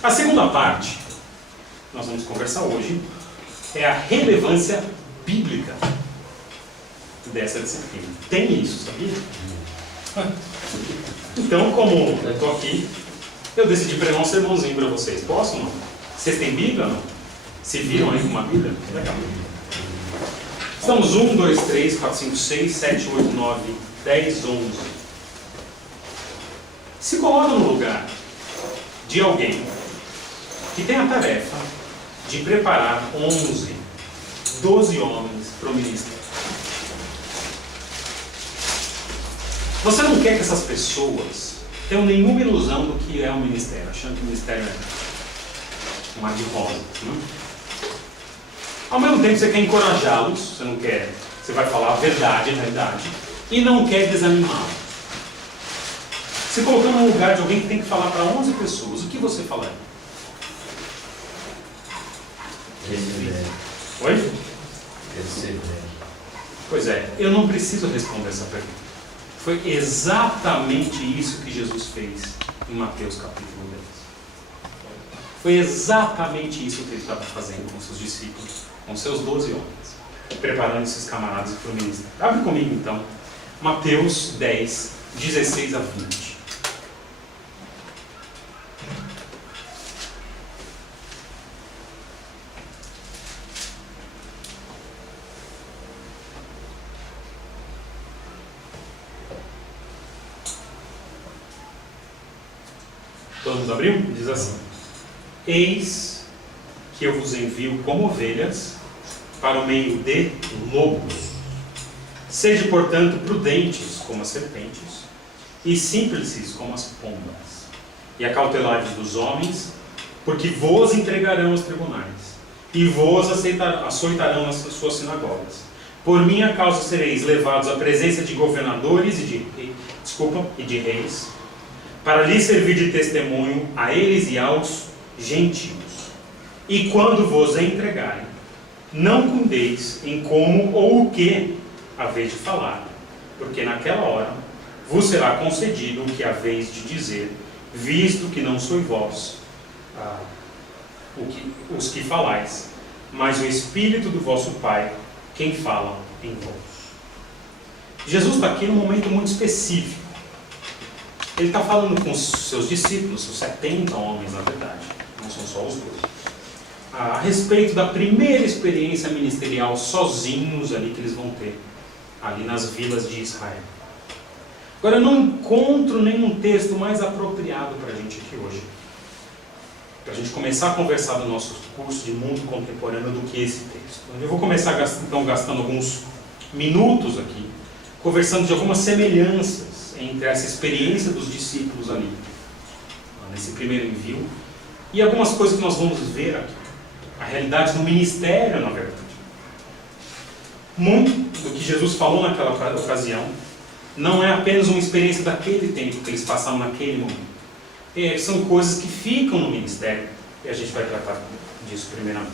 A segunda parte, nós vamos conversar hoje, é a relevância bíblica dessa disciplina. Tem isso, sabia? Então, como eu estou aqui, eu decidi pregar um sermãozinho para vocês. Posso ou não? Vocês têm Bíblia ou não? Se viram aí com uma Bíblia? Legal. Estamos 1, 2, 3, 4, 5, 6, 7, 8, 9, 10, 11. Se coloca no lugar de alguém que tem a tarefa de preparar 11, 12 homens para o ministério. Você não quer que essas pessoas tenham nenhuma ilusão do que é o ministério, achando que o ministério é um mar de rosa. Ao mesmo tempo você quer encorajá-los, você não quer, você vai falar a verdade, a realidade, e não quer desanimá-los. Se colocando no lugar de alguém que tem que falar para 11 pessoas, o que você falaria? Oi? Pois é, eu não preciso responder essa pergunta. Foi exatamente isso que Jesus fez em Mateus capítulo 10. Foi exatamente isso que ele estava fazendo com seus discípulos, com seus 12 homens, preparando esses camaradas para o ministério. Abre comigo então, Mateus 10, 16 a 20. Todo mundo abriu? Diz assim: Eis que eu vos envio como ovelhas para o meio de lobos. Sede, portanto, prudentes como as serpentes e simples como as pombas. E acautelai-vos dos homens, porque vos entregarão aos tribunais e vos açoitarão nas suas sinagogas. Por minha causa sereis levados à presença de governadores e de reis, para lhes servir de testemunho a eles e aos gentios. E quando vos entregarem, não cundeis em como ou o que haveis de falar, porque naquela hora vos será concedido o que haveis de dizer, visto que não sois vós os que falais, mas o Espírito do vosso Pai, quem fala em vós. Jesus está aqui num momento muito específico. Ele está falando com os seus discípulos, os 70 homens, na verdade, não são só os 12, a respeito da primeira experiência ministerial sozinhos ali que eles vão ter, ali nas vilas de Israel. Agora, eu não encontro nenhum texto mais apropriado para a gente aqui hoje, para a gente começar a conversar do nosso curso de mundo contemporâneo do que esse texto. Eu vou começar então gastando alguns minutos aqui, conversando de algumas semelhanças entre essa experiência dos discípulos ali, nesse primeiro envio, e algumas coisas que nós vamos ver aqui. A realidade do ministério, na verdade. Muito do que Jesus falou naquela ocasião não é apenas uma experiência daquele tempo que eles passaram naquele momento. São coisas que ficam no ministério, e a gente vai tratar disso primeiramente.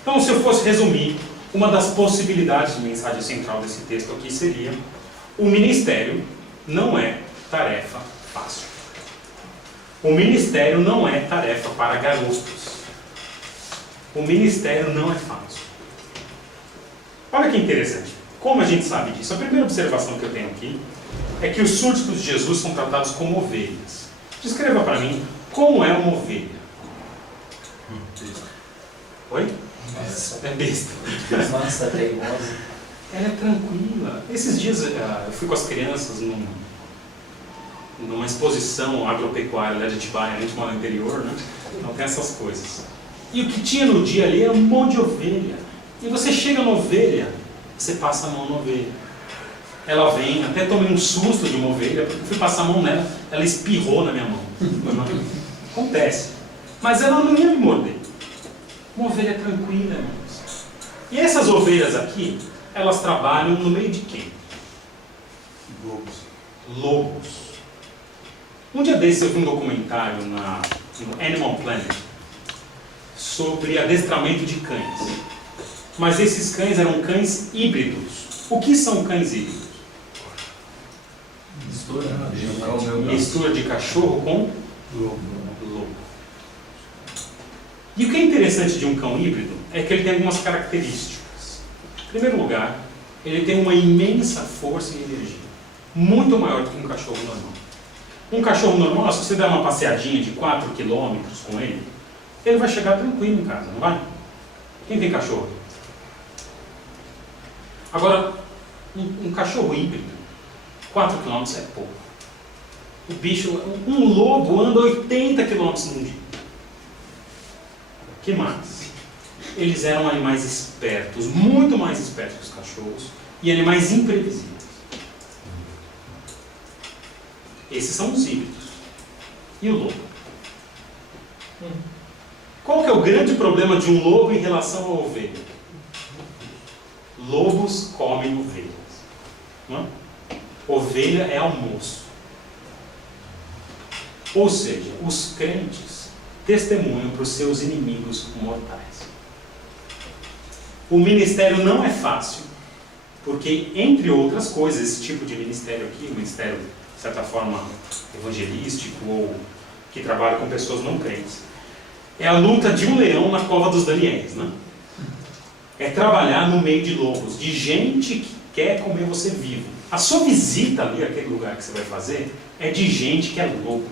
Então, se eu fosse resumir, uma das possibilidades de mensagem central desse texto aqui seria: o ministério não é tarefa fácil. O ministério não é tarefa para garotos. O ministério não é fácil. Olha que interessante. Como a gente sabe disso? A primeira observação que eu tenho aqui é que os súditos de Jesus são tratados como ovelhas. Descreva para mim como é uma ovelha. Oi? É besta. Mansa, teimosa. Ela é tranquila. Esses dias eu fui com as crianças numa exposição agropecuária lá de Atibaia, a gente mora no interior, né? Então tem essas coisas. E o que tinha no dia ali era um monte de ovelha. E você chega na ovelha, você passa a mão na ovelha. Ela vem, até tomei um susto de uma ovelha, porque eu fui passar a mão nela, ela espirrou na minha mão. Acontece. Mas ela não ia me morder. Uma ovelha tranquila, irmãos. E essas ovelhas aqui, elas trabalham no meio de quem? Lobos. Um dia desses eu vi um documentário no Animal Planet sobre adestramento de cães. Mas esses cães eram cães híbridos. O que são cães híbridos? Mistura de cachorro com lobo. E o que é interessante de um cão híbrido é que ele tem algumas características. Em primeiro lugar, ele tem uma imensa força e energia, muito maior do que um cachorro normal. Um cachorro normal, se você der uma passeadinha de 4 km com ele vai chegar tranquilo em casa, não vai? Quem tem cachorro? Agora, um cachorro híbrido, 4 km é pouco. O bicho, um lobo anda 80 km num dia. O que mais? Eles eram animais espertos, muito mais espertos que os cachorros, e animais imprevisíveis. Esses são os híbridos. E o lobo? Qual que é o grande problema de um lobo em relação à ovelha? Lobos comem ovelhas. Não é? Ovelha é almoço. Ou seja, os crentes testemunham para os seus inimigos mortais. O ministério não é fácil, porque, entre outras coisas, esse tipo de ministério aqui, um ministério, de certa forma, evangelístico ou que trabalha com pessoas não crentes, é a luta de um leão na cova dos Daniéis, né? É trabalhar no meio de lobos, de gente que quer comer você vivo. A sua visita ali, aquele lugar que você vai fazer, é de gente que é lobo.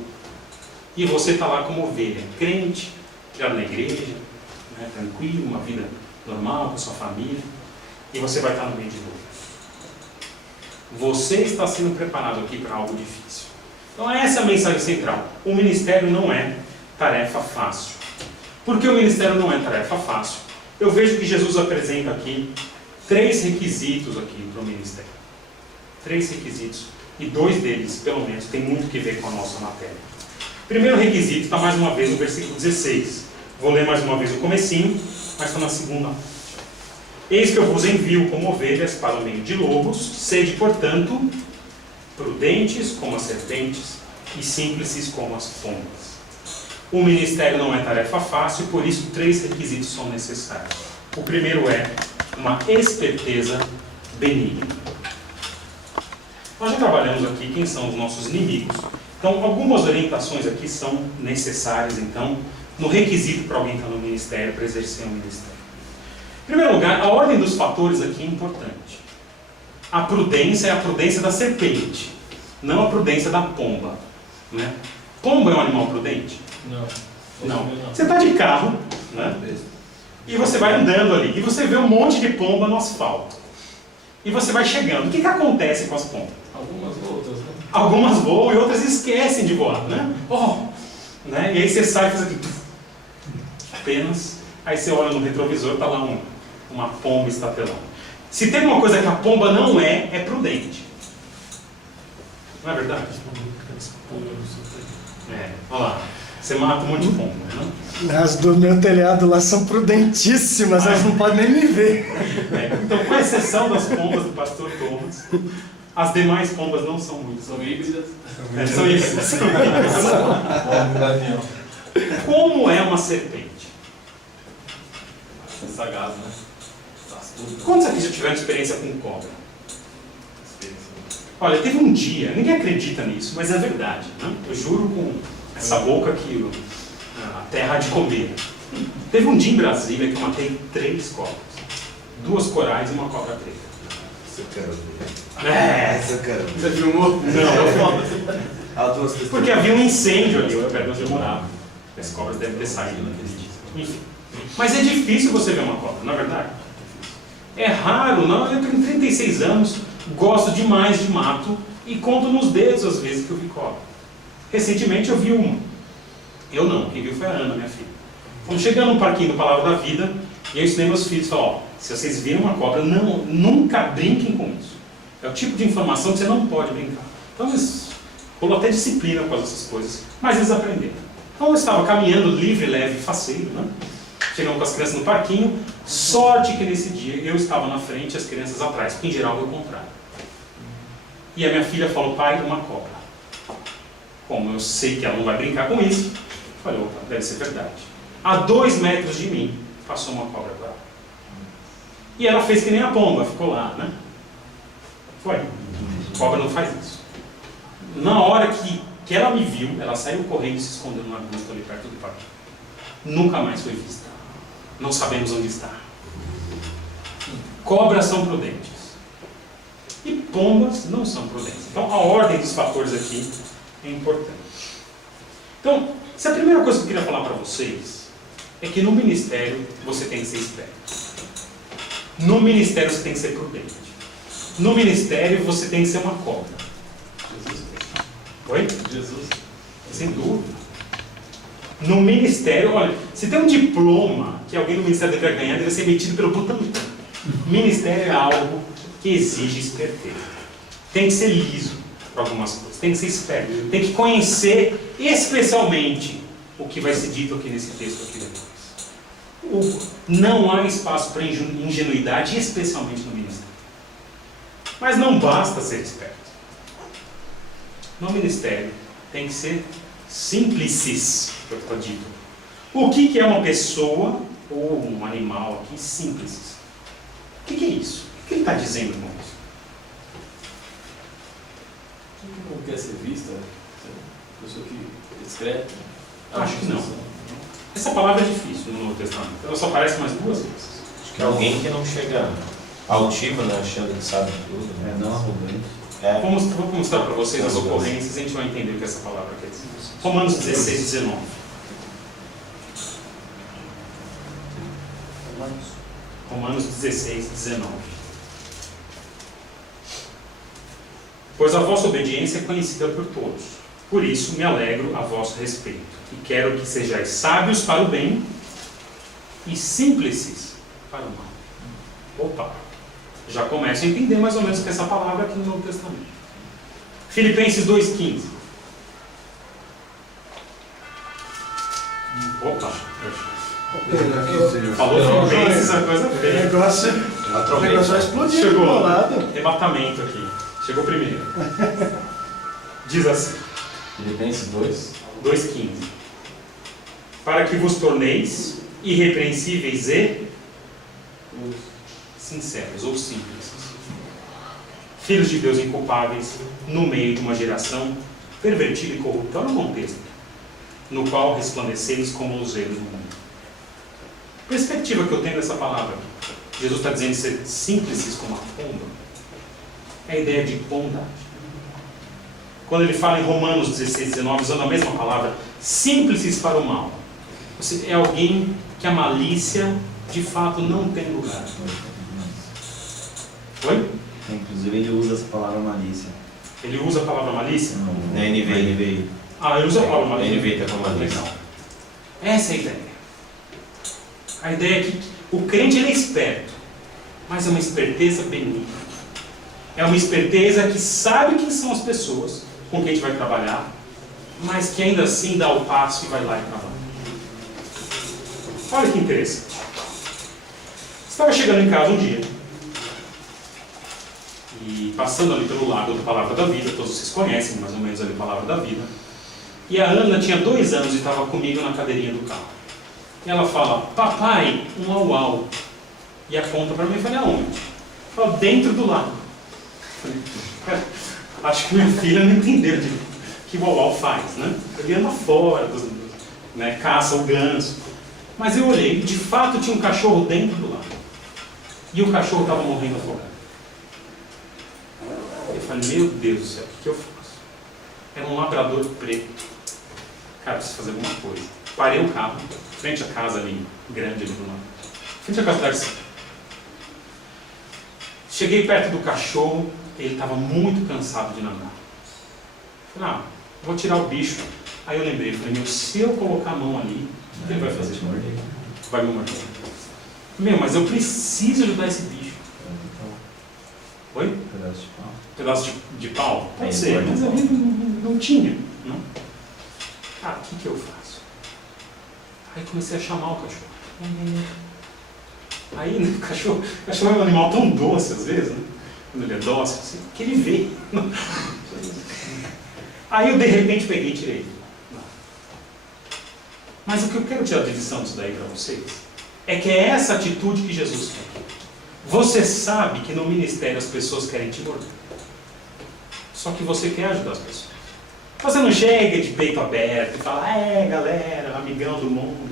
E você está lá como ovelha, crente, já na igreja, né, tranquilo, uma vida normal com a sua família, e você vai estar no meio de lobos. Você está sendo preparado aqui para algo difícil. Então essa é a mensagem central. O ministério não é tarefa fácil. Por que o ministério não é tarefa fácil? Eu vejo que Jesus apresenta aqui 3 requisitos aqui para o ministério. 3 requisitos, e 2 deles, pelo menos, tem muito que ver com a nossa matéria. O primeiro requisito está mais uma vez no versículo 16. Vou ler mais uma vez o comecinho, mas está na segunda parte. Eis que eu vos envio como ovelhas para o meio de lobos, sede, portanto, prudentes como as serpentes e simples como as pombas. O ministério não é tarefa fácil, por isso 3 requisitos são necessários. O primeiro é uma esperteza benigna. Nós já trabalhamos aqui quem são os nossos inimigos. Então, algumas orientações aqui são necessárias, então, no requisito para alguém estar no ministério, para exercer um ministério. Em primeiro lugar, a ordem dos fatores aqui é importante. A prudência é a prudência da serpente, não a prudência da pomba. Né? Pomba é um animal prudente? Não. Você está de carro, né? E você vai andando ali, e você vê um monte de pomba no asfalto. E você vai chegando. O que acontece com as pombas? Algumas outras, né? Algumas voam e outras esquecem de voar, né? Né? E aí você sai e faz aqui, apenas, aí você olha no retrovisor, está lá uma pomba estatelando. Se tem uma coisa que a pomba não é prudente. Não é verdade? Olha lá, você mata um monte de pomba, né? As do meu telhado lá são prudentíssimas, elas não podem nem me ver. Então, com exceção das pombas do pastor Thomas, as demais pombas não são muito. São híbridas. São híbridas. Como é uma serpente? É sagaz, né? Quantos aqui já tiveram experiência com cobra? Olha, teve um dia, ninguém acredita nisso, mas é verdade, né? Eu juro com essa boca que a terra há de comer. Teve um dia em Brasília que eu matei 3 cobras. 2 corais e uma cobra preta. Isso eu quero ver. Isso eu quero ver. Você filmou? Não. Porque havia um incêndio ali, perto onde eu morava. As cobras devem ter saído naquele dia. Enfim. Mas é difícil você ver uma cobra, não é verdade? É raro, não? Eu tenho 36 anos, gosto demais de mato e conto nos dedos as vezes que eu vi cobra. Recentemente eu vi uma. Eu não, quem viu foi a Ana, minha filha. Fomos chegando no parquinho do Palavra da Vida e eu ensinei meus filhos, falei, se vocês viram uma cobra, nunca brinquem com isso. É o tipo de informação que você não pode brincar. Então eles rolou até disciplina com essas coisas, mas eles aprenderam. Então eu estava caminhando livre, leve, faceiro, né? Chegamos com as crianças no parquinho, sorte que nesse dia eu estava na frente e as crianças atrás, porque em geral é o contrário. E a minha filha falou, pai, uma cobra. Como eu sei que ela não vai brincar com isso, eu falei, opa, deve ser verdade. A 2 metros de mim, passou uma cobra por ela. E ela fez que nem a pomba, ficou lá, né? Foi. A cobra não faz isso. Na hora que ela me viu, ela saiu correndo e se escondeu numa arbusto ali perto do parque. nunca mais foi vista. Não sabemos onde está. Cobras são prudentes. E pombas não são prudentes. Então, a ordem dos fatores aqui é importante. Então, se a primeira coisa que eu queria falar para vocês é que no ministério você tem que ser esperto. No ministério você tem que ser prudente. No ministério você tem que ser uma cobra. Jesus. Oi? Jesus. Sem dúvida. No ministério, olha, se tem um diploma que alguém no ministério deve ganhar, deve ser emitido pelo Butantan. Ministério é algo que exige esperteza. Tem que ser liso para algumas coisas. Tem que ser esperto. Tem que conhecer especialmente o que vai ser dito aqui nesse texto aqui depois. Não há espaço para ingenuidade, especialmente no ministério. Mas não basta ser esperto. No ministério tem que ser simplices, que está dito. O que é uma pessoa ou um animal aqui simples? O que é isso? O que ele está dizendo com isso? Quem não quer ser vista, pessoa que é discreta. Acho que não. Essa palavra é difícil no Novo Testamento. Ela só aparece mais 2 vezes. Acho que é alguém que não chega altivo, né? Achando que sabe tudo. É, não arrogante. Vou mostrar para vocês as ocorrências e a gente vai entender o que essa palavra quer dizer. Romanos 16, 19. Romanos 16, 19. Pois a vossa obediência é conhecida por todos. Por isso me alegro a vosso respeito. E quero que sejais sábios para o bem e simples para o mal. Opa! Já começo a entender mais ou menos o que é essa palavra aqui no Novo Testamento. Filipenses 2,15. Opa! Falou Filipenses, a coisa O feia. negócio vai explodir do Chegou. meu lado. Arrebatamento aqui. Chegou primeiro. Diz assim, Filipenses 2. 2,15. Para que vos torneis irrepreensíveis e sinceros ou simples, filhos de Deus inculpáveis, no meio de uma geração pervertida e corrupta. Olha o contexto, no qual resplandeceis como luzeiros no mundo. Perspectiva que eu tenho dessa palavra, Jesus está dizendo ser simples como a pomba, é a ideia de bondade. Quando ele fala em Romanos 16, 19, usando a mesma palavra, simples para o mal, você é alguém que a malícia de fato não tem lugar. Oi? Inclusive ele usa essa palavra malícia. Ele usa a palavra malícia? Na NVI. Ah, ele usa a palavra Na malícia. NVI está com malícia. Legal. Essa é a ideia. A ideia é que o crente ele é esperto, mas é uma esperteza benigna. É uma esperteza que sabe quem são as pessoas com quem a gente vai trabalhar, mas que ainda assim dá o passo e vai lá e trabalha. Olha que interessante. Estava chegando em casa um dia e passando ali pelo lado da Palavra da Vida, todos vocês conhecem mais ou menos ali a Palavra da Vida, e a Ana tinha 2 anos e estava comigo na cadeirinha do carro. E ela fala, papai, um au-au. E aponta para mim e fala, aonde? Fala, dentro do lago. Falei, acho que minha filha não entendeu de que o au-au faz, né? Ele anda fora, né? Caça o ganso. Mas eu olhei, de fato tinha um cachorro dentro do lago. E o cachorro estava morrendo afogado. Eu falei, meu Deus do céu, o que eu faço? Era um labrador preto. Cara, preciso fazer alguma coisa. Parei o carro, frente à casa ali, grande ali do lado. Frente à casa da Darcy. Cheguei perto do cachorro, ele estava muito cansado de nadar. Falei, vou tirar o bicho. Aí eu lembrei, falei, meu, se eu colocar a mão ali, o que ele vai fazer? Vai me morder. Meu, mas eu preciso ajudar esse bicho. Oi? Pedaço de pau. Pedaço de pau? Pode É, ser, pode. mas ali não tinha. Não? Cara, o que eu faço? Aí comecei a chamar o cachorro. Aí, né, o cachorro é um animal tão doce às vezes, né? Quando ele é dócil, assim, que ele vê. Aí eu de repente peguei e tirei. Mas o que eu quero tirar de lição disso daí para vocês é que é essa atitude que Jesus quer. Você sabe que no ministério as pessoas querem te morder. Só que você quer ajudar as pessoas. Você não chega de peito aberto e fala, galera, amigão do mundo.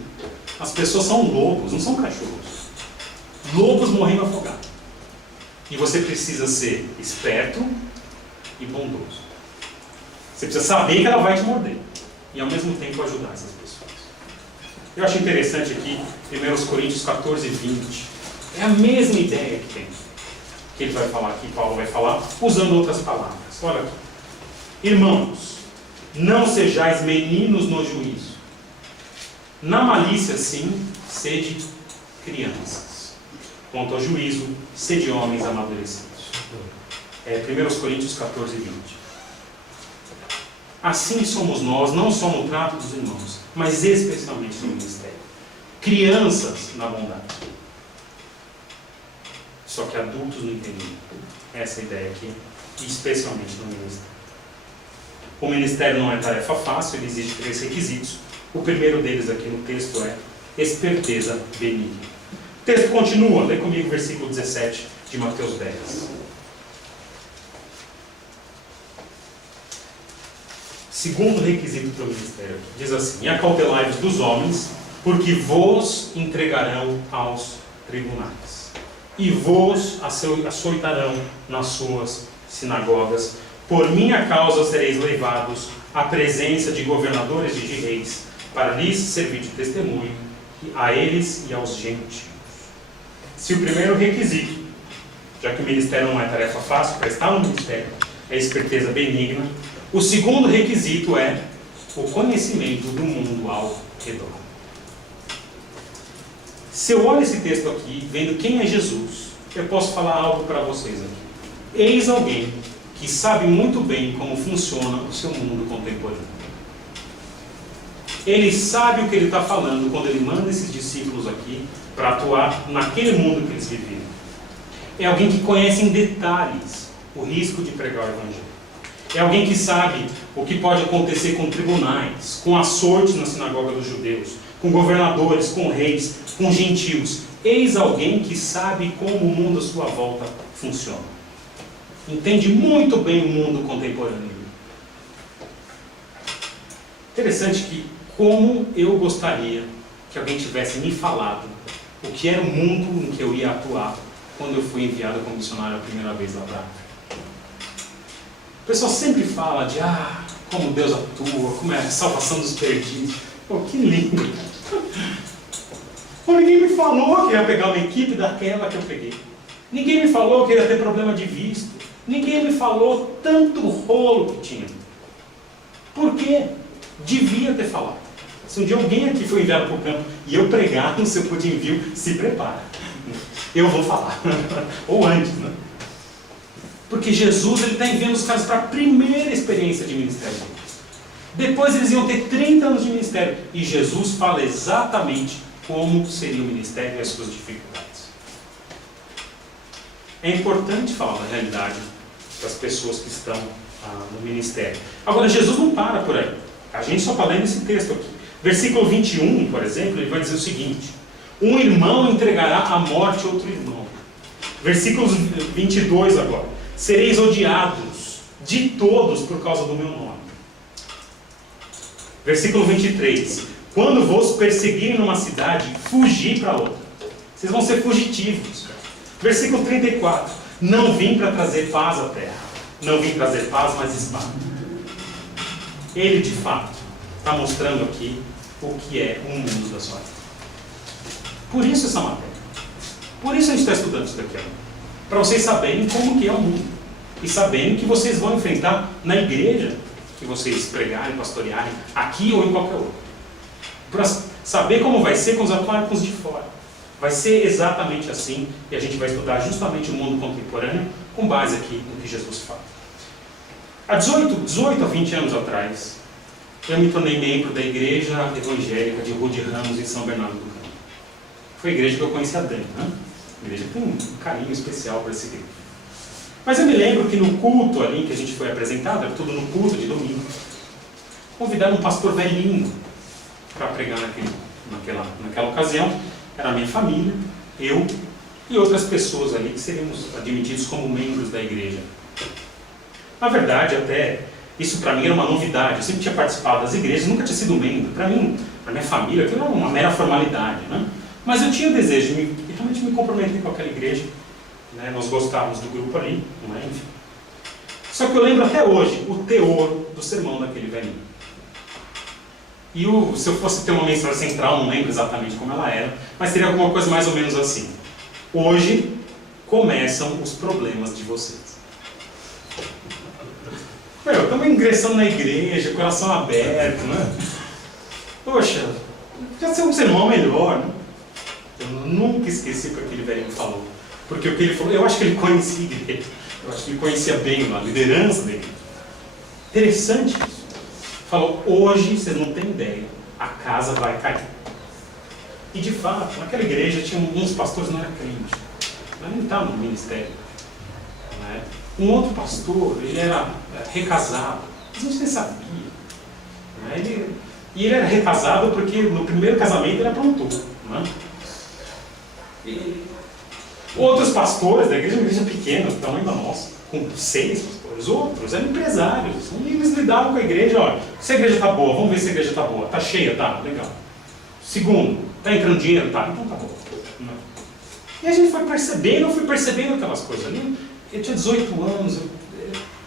As pessoas são lobos, não são cachorros. Lobos morrendo afogados. E você precisa ser esperto e bondoso. Você precisa saber que ela vai te morder. E ao mesmo tempo ajudar essas pessoas. Eu acho interessante aqui, 1 Coríntios 14, 20. É a mesma ideia que tem. Que ele vai falar aqui, Paulo vai falar, usando outras palavras. Olha aqui. Irmãos, não sejais meninos no juízo. Na malícia, sim, sede crianças. Quanto ao juízo, sede homens amadurecidos. 1 Coríntios 14, 20. Assim somos nós, não só no trato dos irmãos, mas especialmente no ministério. Crianças na bondade. Só que adultos não entendem. Essa é a ideia aqui, especialmente no ministério. O ministério não é tarefa fácil, ele exige 3 requisitos. O primeiro deles aqui no texto é esperteza benigna. O texto continua, lê comigo o versículo 17 de Mateus 10. Segundo requisito para o ministério, diz assim: e acautelai-vos dos homens, porque vos entregarão aos tribunais, e vos açoitarão nas suas sinagogas. Por minha causa sereis levados à presença de governadores e de reis, para lhes servir de testemunho a eles e aos gentios. Se o primeiro requisito, já que o ministério não é tarefa fácil, para estar no ministério é esperteza benigna, o segundo requisito é o conhecimento do mundo ao redor. Se eu olho esse texto aqui, vendo quem é Jesus, eu posso falar algo para vocês aqui. Eis alguém que sabe muito bem como funciona o seu mundo contemporâneo. Ele sabe o que ele está falando quando ele manda esses discípulos aqui para atuar naquele mundo que eles viviam. É alguém que conhece em detalhes o risco de pregar o Evangelho. É alguém que sabe o que pode acontecer com tribunais, com açoites na sinagoga dos judeus, com governadores, com reis, com gentios. Eis alguém que sabe como o mundo à sua volta funciona. Entende muito bem o mundo contemporâneo. Interessante que, como eu gostaria que alguém tivesse me falado o que era o mundo em que eu ia atuar quando eu fui enviado como missionário a primeira vez lá para a África. O pessoal sempre fala de como Deus atua, como é a salvação dos perdidos. Pô, que lindo! Pô, ninguém me falou que ia pegar uma equipe daquela que eu peguei. Ninguém me falou que ia ter problema de visto. Ninguém me falou tanto rolo que tinha. Por quê? Devia ter falado. Se um dia alguém aqui foi enviado para o campo e eu pregar no seu de envio, se prepara. Eu vou falar. Ou antes, né? Porque Jesus está enviando os caras para a primeira experiência de ministério. Depois eles iam ter 30 anos de ministério. E Jesus fala exatamente como seria o ministério e as suas dificuldades. É importante falar da realidade das pessoas que estão no ministério. Agora, Jesus não para por aí. A gente só está lendo esse texto aqui. Versículo 21, por exemplo, ele vai dizer o seguinte: um irmão entregará à morte outro irmão. Versículo 22 agora: sereis odiados de todos por causa do meu nome. Versículo 23: quando vos perseguirem numa cidade, fugi para outra. Vocês vão ser fugitivos. Versículo 34: não vim para trazer paz à terra. Não vim trazer paz, mas espada. Ele, de fato, está mostrando aqui o que é o mundo da sua vida. Por isso essa matéria. Por isso a gente está estudando isso daqui. Para vocês saberem como que é o mundo. E saberem que vocês vão enfrentar na igreja que vocês pregarem, pastorearem, aqui ou em qualquer outro. Para saber como vai ser quando atuarem com os de fora. Vai ser exatamente assim, e a gente vai estudar justamente o mundo contemporâneo com base aqui no que Jesus fala. Há 18 a 20 anos atrás, eu me tornei membro da igreja evangélica de Rude Ramos, em São Bernardo do Campo. Foi a igreja que eu conheci a Dani, né? A igreja tem um carinho especial para essa igreja. Mas eu me lembro que no culto ali que a gente foi apresentado, era tudo no culto de domingo, convidaram um pastor velhinho para pregar naquela ocasião. Era a minha família, eu e outras pessoas ali que seríamos admitidos como membros da igreja. Na verdade, até Isso para mim era uma novidade. Eu sempre tinha participado das igrejas, nunca tinha sido membro. Para mim, para minha família, aquilo era uma mera formalidade, né? Mas eu tinha o desejo de realmente me comprometer com aquela igreja, né? Nós gostávamos do grupo ali, não é? Enfim. Só que eu lembro até hoje o teor do sermão daquele velhinho. E se eu fosse ter uma mensagem central, não lembro exatamente como ela era, mas seria alguma coisa mais ou menos assim. Hoje começam os problemas de vocês. Estamos ingressando na igreja, coração aberto, né? Poxa, já ser um sermão melhor, né? Eu nunca esqueci o que aquele velhinho falou. Porque o que ele falou, eu acho que ele conhecia a igreja. Eu acho que ele conhecia bem a liderança dele. Interessante isso. Falou, hoje, vocês não têm ideia, a casa vai cair. E de fato, naquela igreja tinha uns pastores que não eram crentes. Mas não estavam no ministério. Né? Um outro pastor, ele era recasado. Mas a gente nem sabia. Né? E ele era recasado porque no primeiro casamento ele aprontou. Né? E outros pastores da igreja, uma igreja pequena, do tamanho da nossa, com 6 pastores, outros eram empresários. E eles lidavam com a igreja, olha, se a igreja está boa, vamos ver se a igreja está boa. Está cheia? Tá, legal. Segundo, está entrando dinheiro? Tá, então tá bom. E a gente foi percebendo, eu fui percebendo aquelas coisas ali. Eu tinha 18 anos, eu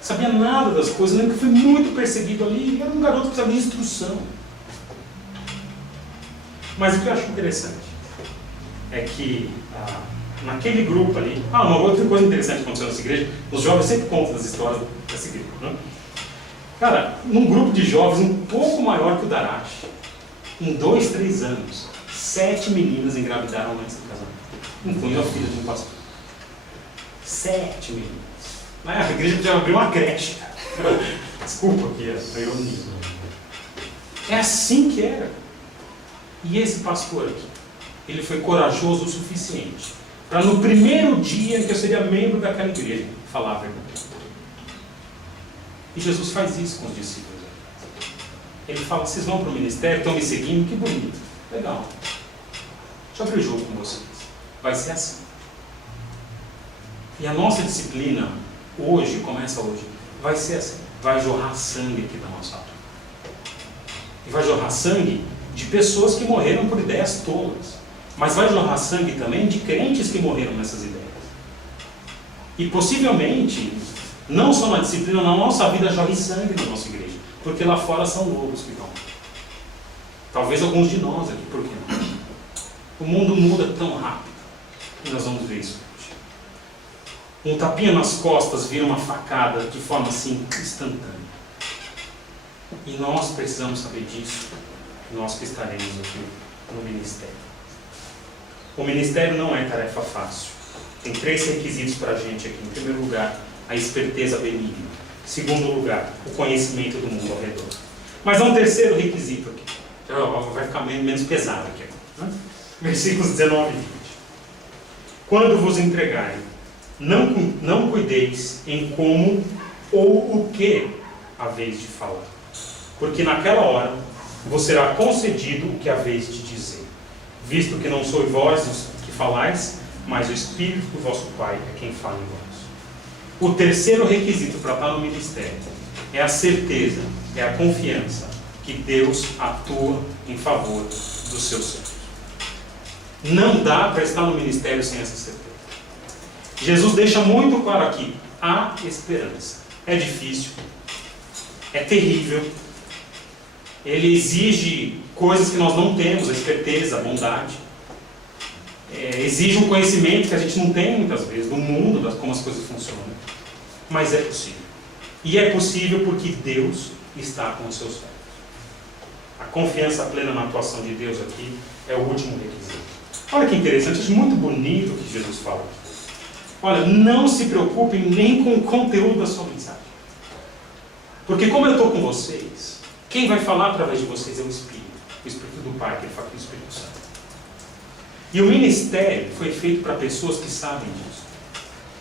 sabia nada das coisas, eu lembro que fui muito perseguido ali, eu era um garoto que precisava de instrução. Mas o que eu acho interessante é que naquele grupo ali, uma outra coisa interessante que aconteceu nessa igreja, os jovens sempre contam as histórias dessa igreja, né? Cara, num grupo de jovens um pouco maior que o Darache, em 2, 3 anos, 7 meninas engravidaram antes do casamento, incluindo a filha de um pastor. 7 meninas. A igreja podia abrir uma creche, cara. Desculpa aqui a ironia. É assim que era. E esse pastor aqui, ele foi corajoso o suficiente para no primeiro dia em que eu seria membro daquela igreja, falar a verdade. E Jesus faz isso com os discípulos. Ele fala, vocês vão para o ministério, estão me seguindo, que bonito, legal. Deixa eu abrir o jogo com vocês. Vai ser assim. E a nossa disciplina, hoje, começa hoje, vai ser assim. Vai jorrar sangue aqui da nossa alma. E vai jorrar sangue de pessoas que morreram por ideias tolas. Mas vai jorrar sangue também de crentes que morreram nessas ideias. E possivelmente, não só na disciplina, na nossa vida jorre sangue na nossa igreja. Porque lá fora são lobos que vão. Talvez alguns de nós aqui, por que não? O mundo muda tão rápido. E nós vamos ver isso hoje. Um tapinha nas costas vira uma facada de forma assim instantânea. E nós precisamos saber disso. Nós que estaremos aqui no ministério. O ministério não é tarefa fácil. Tem 3 requisitos para a gente aqui. Em primeiro lugar, a esperteza benigna. Em segundo lugar, o conhecimento do mundo ao redor. Mas há um terceiro requisito aqui. Vai ficar menos pesado aqui. Né? Versículos 19 e 20. Quando vos entregarem, não cuideis em como ou o que haveis de falar. Porque naquela hora vos será concedido o que haveis de dizer. Visto que não sois vós os que falais, mas o Espírito do vosso Pai é quem fala em vós. O terceiro requisito para estar no ministério é a certeza, é a confiança que Deus atua em favor dos seus servos. Não dá para estar no ministério sem essa certeza. Jesus deixa muito claro aqui, há esperança. É difícil, é terrível, ele exige coisas que nós não temos, a esperteza, a bondade. Exige um conhecimento que a gente não tem muitas vezes, do mundo, de como as coisas funcionam. Mas é possível. E é possível porque Deus está com os seus servos. A confiança plena na atuação de Deus aqui é o último requisito. Olha que interessante, acho muito bonito o que Jesus fala. Olha, não se preocupem nem com o conteúdo da sua mensagem. Porque como eu estou com vocês, quem vai falar através de vocês é o Espírito do Pai, que ele fala que é o Espírito Santo. E o ministério foi feito para pessoas que sabem disso.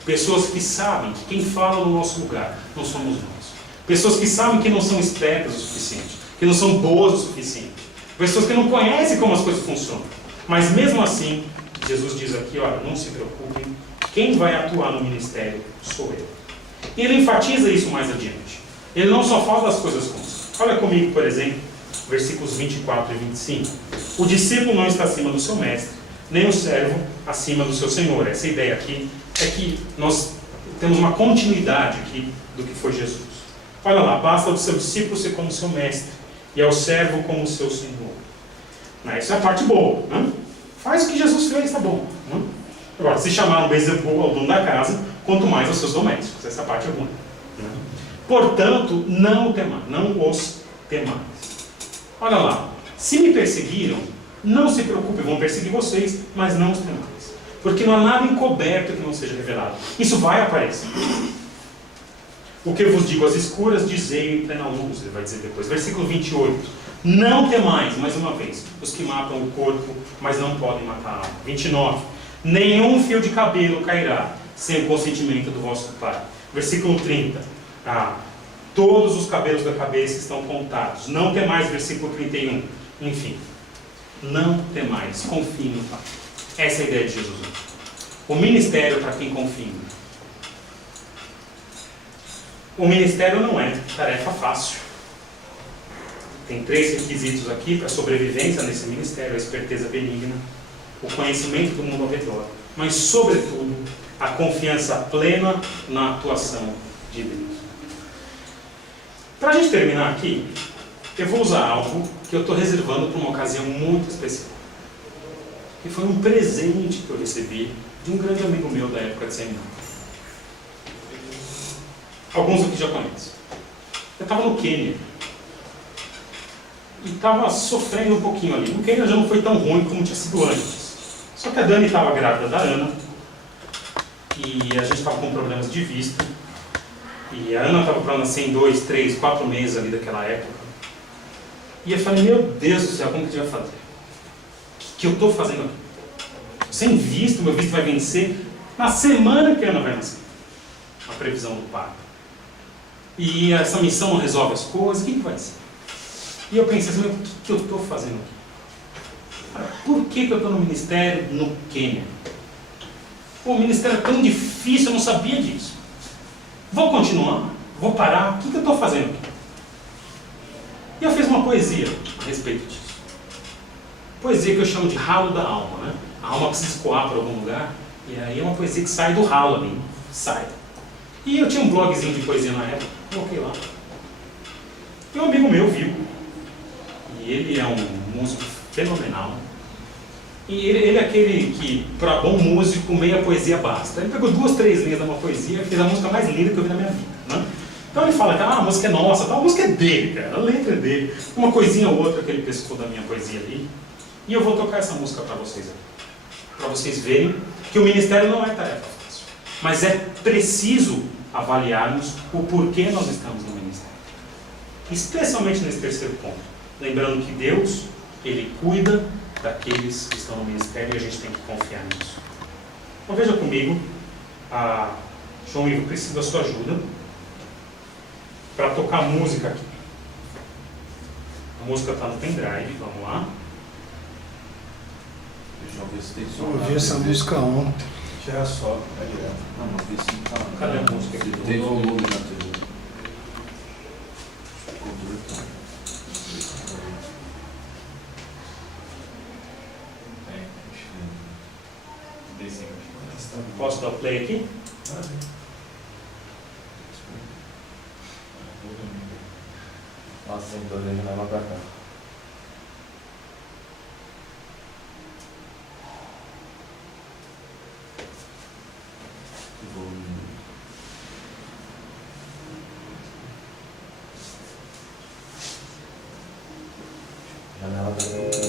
Pessoas que sabem que quem fala no nosso lugar não somos nós. Pessoas que sabem que não são espertas o suficiente, que não são boas o suficiente. Pessoas que não conhecem como as coisas funcionam. Mas mesmo assim, Jesus diz aqui, olha, não se preocupem, quem vai atuar no ministério sou eu. E ele enfatiza isso mais adiante. Ele não só fala das coisas comuns. Olha comigo, por exemplo, versículos 24 e 25. O discípulo não está acima do seu mestre, nem o servo acima do seu senhor. Essa ideia aqui é que nós temos uma continuidade aqui do que foi Jesus. Olha lá, basta o seu discípulo ser como seu mestre, e ao servo como seu senhor. Essa é a parte boa, né? Faz o que Jesus fez, tá bom, né? Agora, se chamaram Beelzebul ao dono da casa, quanto mais aos seus domésticos. Essa parte é ruim, né? Portanto, não os temais. Olha lá, se me perseguiram, não se preocupe, vão perseguir vocês, mas não os temais. Porque não há nada encoberto que não seja revelado. Isso vai aparecer. O que eu vos digo às escuras, dizei em plena luz, ele vai dizer depois. Versículo 28. Não temais, mais uma vez, os que matam o corpo, mas não podem matar a alma. 29. Nenhum fio de cabelo cairá sem o consentimento do vosso Pai. Versículo 30. Todos os cabelos da cabeça estão contados. Não temais, versículo 31. Enfim, não temais, confie no Pai. Essa é a ideia de Jesus. O ministério para quem confia. O ministério não é tarefa fácil. Tem 3 requisitos aqui para a sobrevivência nesse ministério: a esperteza benigna, o conhecimento do mundo ao redor, mas, sobretudo, a confiança plena na atuação de Deus. Para a gente terminar aqui, eu vou usar algo que eu estou reservando para uma ocasião muito especial, que foi um presente que eu recebi de um grande amigo meu da época de seminário. Alguns aqui já conhecem. Eu estava no Quênia e estava sofrendo um pouquinho ali. No Quênia já não foi tão ruim como tinha sido antes. Só que a Dani estava grávida da Ana e a gente estava com problemas de vista. E a Ana estava para nascer em 2, 3, 4 meses ali daquela época. E eu falei, meu Deus do céu, como que a gente vai fazer? O que eu estou fazendo aqui? Sem visto, meu visto vai vencer na semana que a Ana vai nascer. A previsão do parto. E essa missão não resolve as coisas, o que vai ser? E eu pensei assim, o que eu estou fazendo aqui? Por que eu estou no ministério no Quênia? Pô, o ministério é tão difícil, eu não sabia disso. Vou continuar? Vou parar? O que eu estou fazendo aqui? E eu fiz uma poesia a respeito disso. Poesia que eu chamo de ralo da alma, né? A alma precisa escoar para algum lugar, e aí é uma poesia que sai do ralo ali, sai. E eu tinha um blogzinho de poesia na época, coloquei lá. E um amigo meu viu, e ele é um músico fenomenal. E ele é aquele que, para bom músico, meia poesia basta. Ele pegou 2, 3 linhas de uma poesia e fez a música mais linda que eu vi na minha vida, né? Então ele fala que a música é nossa, a música é dele, cara, a letra é dele. Uma coisinha ou outra que ele pescou da minha poesia ali. E eu vou tocar essa música para vocês aqui. Para vocês verem que o ministério não é tarefa fácil. Mas é preciso avaliarmos o porquê nós estamos no ministério. Especialmente nesse terceiro ponto. Lembrando que Deus, Ele cuida daqueles que estão no ministério e a gente tem que confiar nisso. Então veja comigo, João Ivo, preciso da sua ajuda para tocar música aqui. A música está no pendrive, vamos lá. Deixa eu ver se tem som. Eu ouvi essa música ontem. Já só, tá direto. Não, mas vê se não tá. Cadê a música aqui? Tem volume na TV. Controle tá. Posso dar o play aqui? Nossa, então ele já leva pra cá. Janela da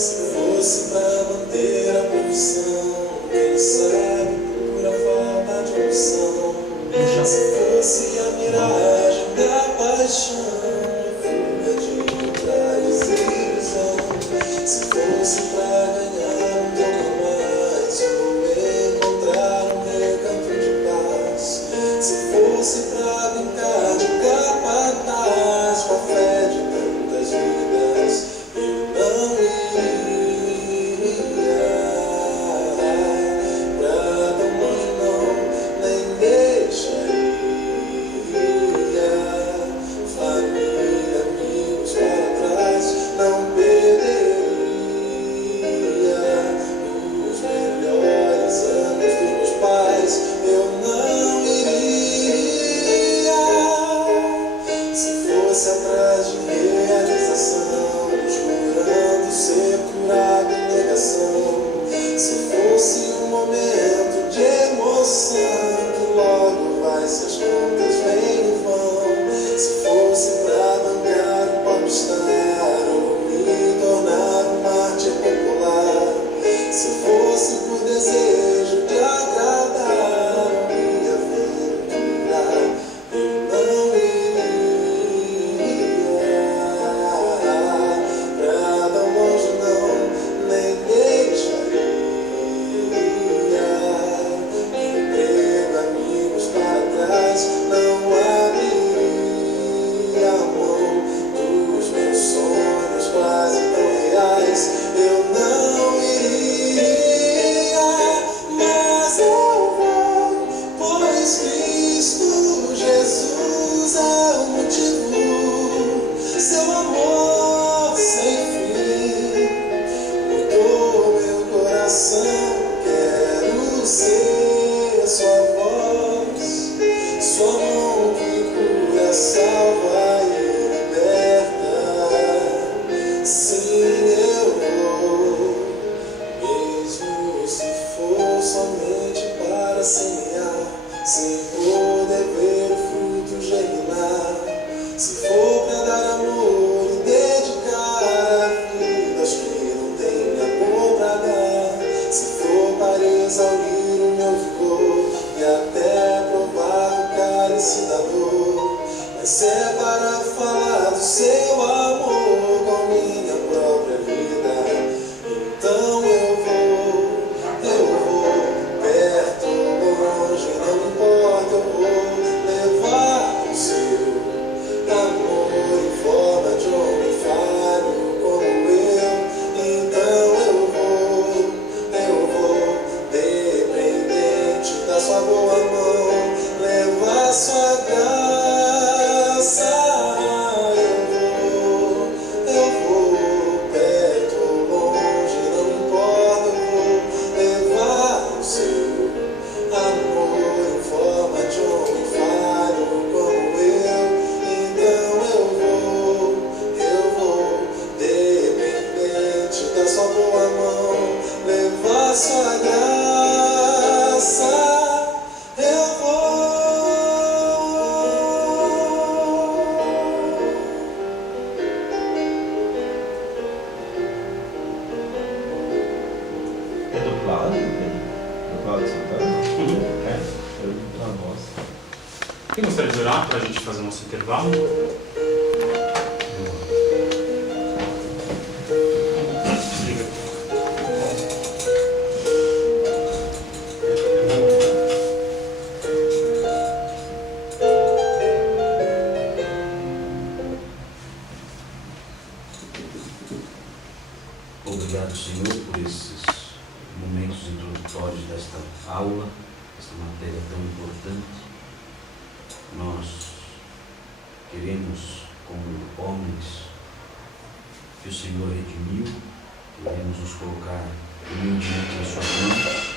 Se fosse pra manter a profissão, quem sabe por a falta de opção. Se fosse a miragem da paixão, fuga de outra desilusão. Se fosse pra ganhar um teu orar para a gente fazer o nosso intervalo? Obrigado, Senhor, por esses momentos introdutórios desta aula, esta matéria tão importante. Nós queremos, como homens que o Senhor redimiu, queremos nos colocar humildemente nas suas mãos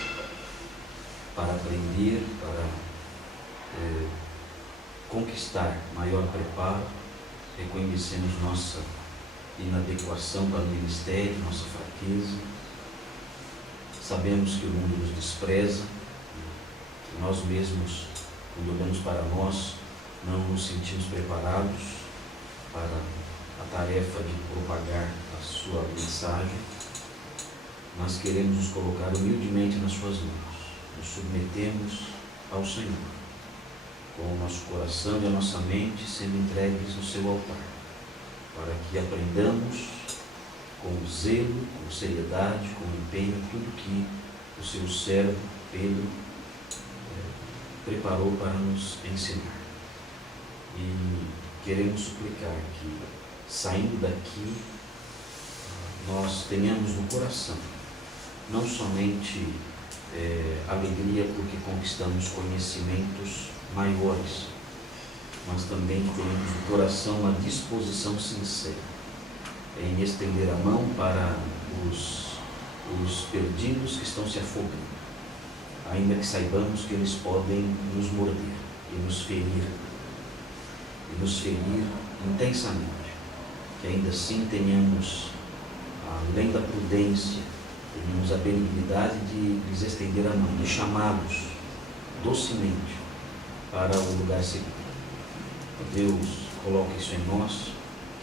para aprender, para conquistar maior preparo. Reconhecemos nossa inadequação para o ministério, nossa fraqueza. Sabemos que o mundo nos despreza, que nós mesmos, quando olhamos para nós, não nos sentimos preparados para a tarefa de propagar a sua mensagem. Nós queremos nos colocar humildemente nas suas mãos, nos submetemos ao Senhor, com o nosso coração e a nossa mente sendo entregues no seu altar, para que aprendamos com zelo, com seriedade, com empenho, tudo que o seu servo Pedro preparou para nos ensinar. E queremos suplicar que, saindo daqui, nós tenhamos no coração não somente alegria porque conquistamos conhecimentos maiores, mas também temos no coração uma disposição sincera em estender a mão para os perdidos que estão se afogando, ainda que saibamos que eles podem nos morder e nos ferir intensamente, que ainda assim tenhamos, além da prudência, tenhamos a benignidade de lhes estender a mão, de chamá-los docemente para o lugar seguro. Deus, coloque isso em nós,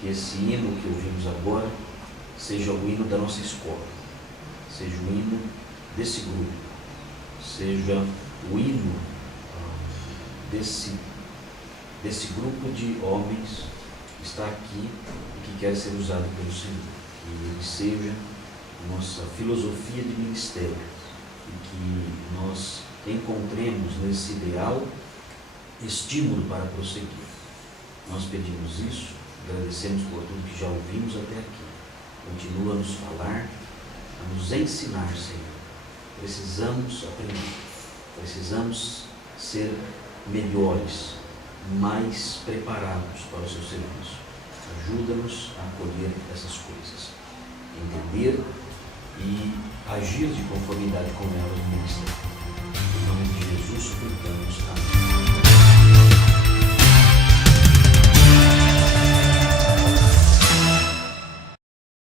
que esse hino que ouvimos agora seja o hino da nossa escola, seja o hino desse grupo, seja o hino desse grupo de homens que está aqui e que quer ser usado pelo Senhor. Que ele seja nossa filosofia de ministério e que nós encontremos nesse ideal estímulo para prosseguir. Nós pedimos isso, agradecemos por tudo que já ouvimos até aqui. Continua a nos falar, a nos ensinar, Senhor. Precisamos aprender, precisamos ser melhores, mais preparados para o seu serviço. Ajuda-nos a acolher essas coisas, entender e agir de conformidade com elas no ministério. Em nome de Jesus, suplicamos. Amém.